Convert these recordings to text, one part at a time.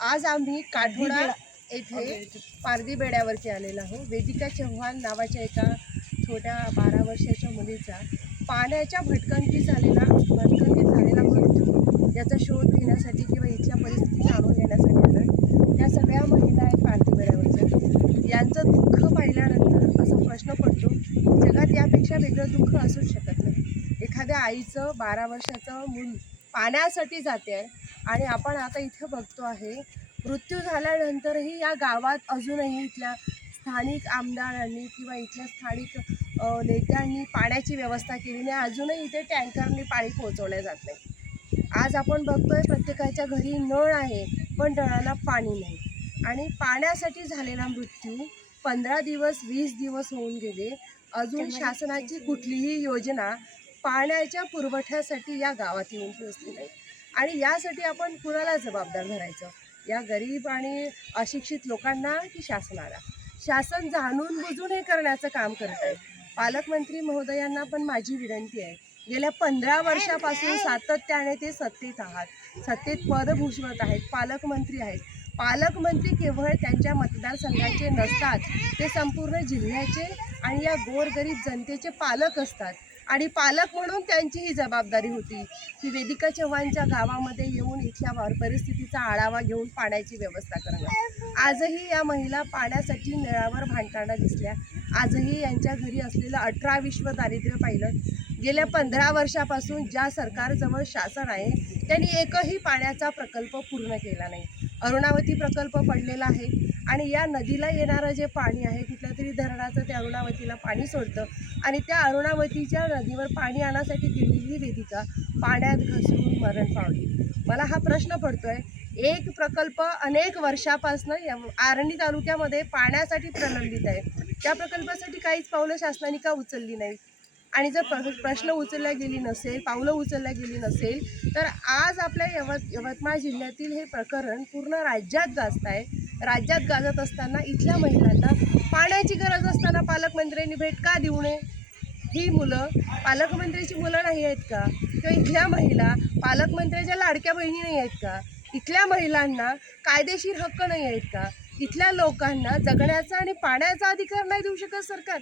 आज आम्ही काठोडा येथे पारदी बेड्यावरती आलेलो आहोत. वेदिका चव्हाण नावाच्या एका छोट्या बारा वर्षाच्या मुलीचा पाण्याच्या भटकंती झालेला भटकंती झालेला मृत्यू याचा शोध घेण्यासाठी किंवा इथल्या परिस्थिती जाणून घेण्यासाठी आलं त्या सगळ्या महिला आहेत पारदी बेड्यावरच्या. यांचं दुःख पाहिल्यानंतर असा प्रश्न पडतो जगात यापेक्षा वेगळं दुःख असूच शकत नाही. एखाद्या आईचं बारा वर्षाचं मूल पाण्यासाठी जाते आहे. आणि आपण आता इथे बघतो आहे मृत्यू झाल्यानंतरही या गावात अजूनही इथल्या स्थानिक आमदारांनी किंवा इथल्या स्थानिक नेत्यांनी पाण्याची व्यवस्था केली नाही. अजूनही इथे टँकरने पाणी पोहोचवलं जात नाही. आज आपण बघतोय प्रत्येकाच्या घरी नळ आहे पण नळाला पाणी नाही. आणि पाण्यासाठी झालेला मृत्यू पंधरा दिवस वीस दिवस होऊन गेले. अजून शासनाची कुठलीही योजना पाण्याच्या पुरवठ्यासाठी या गावात येऊन पोचली नाही आणि यासाठी आपण कुणाला जबाबदार धरायचं? या गरीब आणि अशिक्षित लोकांना की शासनाला? शासन जाणून बुजून हे करण्याचं काम करत आहे. पालकमंत्री महोदयांना पण माझी विनंती आहे. गेल्या पंधरा वर्षापासून सातत्याने ते सत्तेत आहात. सत्तेत पद भूषवत आहेत. पालकमंत्री आहेत. पालकमंत्री केवळ त्यांच्या मतदारसंघाचे नसतात. ते संपूर्ण जिल्ह्याचे आणि या गोरगरीब जनतेचे पालक असतात. आणि पालक म्हणून त्यांची ही जबाबदारी होती. की वेदिका चव्हाणच्या गावामध्ये येऊन इथल्या वर- परिस्थितीचा आढावा घेऊन पाण्याची व्यवस्था करणं आजही या महिला पाण्यासाठी नळावर भांडताना दिसल्या. आजही यांच्या घरी असलेलं अठरा विश्व दारिद्र्य पाहिलं. गेल्या पंधरा वर्षापासून ज्या सरकारजवळ शासन आहे त्यांनी एकही पाण्याचा प्रकल्प पूर्ण केला नाही. अरुणावती प्रकल्प पडलेला आहे आणि या नदीला येणारं जे पाणी आहे कुठल्या तरी धरणाचं ते अरुणावतीला पाणी सोडतं. आणि त्या अरुणावतीच्या नदीवर पाणी आणण्यासाठी दिलेली वेदिका पाण्यात घसरून मरण पावली. मला हा प्रश्न पडतोय एक प्रकल्प अनेक वर्षापासून या आर्णी तालुक्यामध्ये पाण्यासाठी प्रलंबित आहे. त्या प्रकल्पासाठी काहीच पावलं शासनाने का उचलली नाही आणि जर प्र प्रश्न उचलला गेली नसेल पावलं उचलल्या गेली नसेल तर आज आपल्या यवत यवतमाळ जिल्ह्यातील हे प्रकरण पूर्ण राज्यात गाजत आहे राज्यात गाजत असताना इथल्या महिलांना पाण्याची गरज असताना पालकमंत्र्यांनी भेट का देऊ नये? ही मुलं पालकमंत्र्याची मुलं नाही आहेत का? किंवा इथल्या महिला पालकमंत्र्याच्या लाडक्या बहिणी नाही आहेत का? इथल्या महिलांना कायदेशीर हक्क नाही आहेत का? इथल्या लोकांना जगण्याचा आणि पाण्याचा अधिकार नाही देऊ शकत सरकार.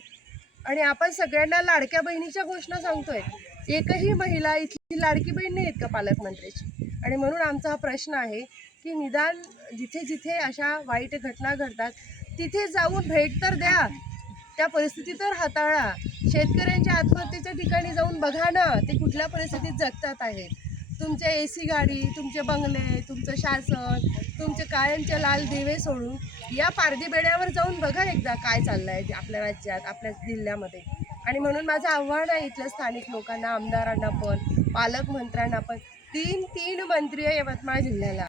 आणि आपण सगळ्यांना लाडक्या बहिणीच्या घोषणा सांगतोय. एकही महिला इथली लाडकी बहीण नाही आहेत का पालकमंत्र्याची आणि म्हणून आमचा हा प्रश्न आहे की निदान जिथे जिथे अशा वाईट घटना घडतात तिथे जाऊन भेट तर द्या. त्या परिस्थिती तर हाताळा. शेतकऱ्यांच्या आत्महत्येच्या ठिकाणी जाऊन बघा ना ते कुठल्या परिस्थितीत जगतात आहेत. तुमच्या ए सी गाडी तुमचे बंगले तुमचं शासन तुमचे कायमचे लाल दिवे सोडून या पारधी बेड्यावर जाऊन बघा एकदा काय चाललं आहे आपल्या राज्यात आपल्या जिल्ह्यामध्ये. आणि म्हणून माझं आव्हान आहे इथल्या स्थानिक लोकांना आमदारांना पण पालकमंत्र्यांना पण तीन तीन मंत्री आहे यवतमाळ जिल्ह्याला.